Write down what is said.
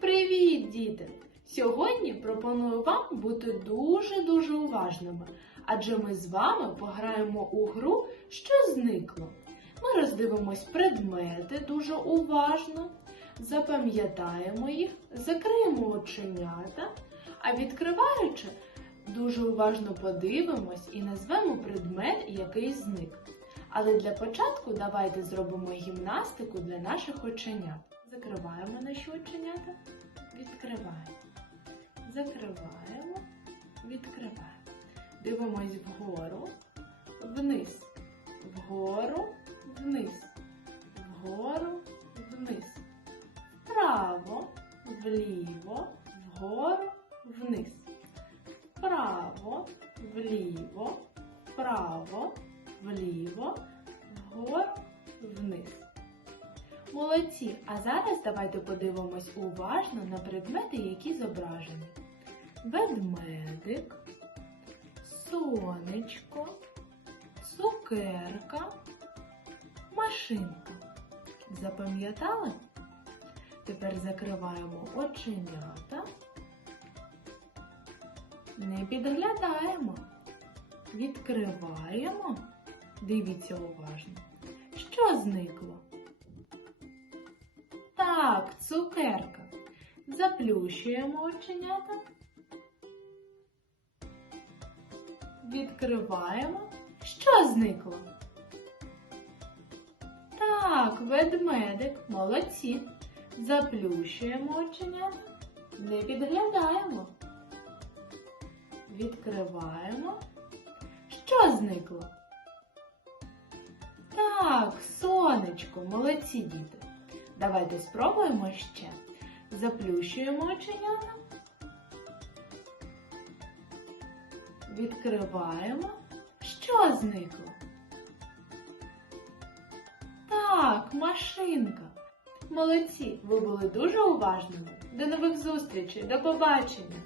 Привіт, діти! Сьогодні пропоную вам бути дуже-дуже уважними, адже ми з вами пограємо у гру, що зникло. Ми роздивимось предмети дуже уважно, запам'ятаємо їх, закриємо оченята, а відкриваючи, дуже уважно подивимось і назвемо предмет, який зник. Але для початку давайте зробимо гімнастику для наших оченят. Закриваємо наші оченята, відкриваємо. Закриваємо, відкриваємо. Дивимось вгору, вниз, вгору, вниз, вгору, вниз, вправо, вліво, вгору, вниз, вправо, вліво, вправо, вліво, вгору, вниз. Молодці! А зараз давайте подивимось уважно на предмети, які зображені. Ведмедик, сонечко, цукерка, машинка. Запам'ятали? Тепер закриваємо оченята. Не підглядаємо. Відкриваємо. Дивіться уважно. Що зникло? Так, цукерка. Заплющуємо оченята. Відкриваємо. Що зникло? Так, ведмедик. Молодці. Заплющуємо оченята. Не підглядаємо. Відкриваємо. Що зникло? Так, сонечко, молодці діти. Давайте спробуємо ще. Заплющуємо оченята. Відкриваємо. Що зникло? Так, машинка. Молодці, ви були дуже уважними. До нових зустрічей, до побачення!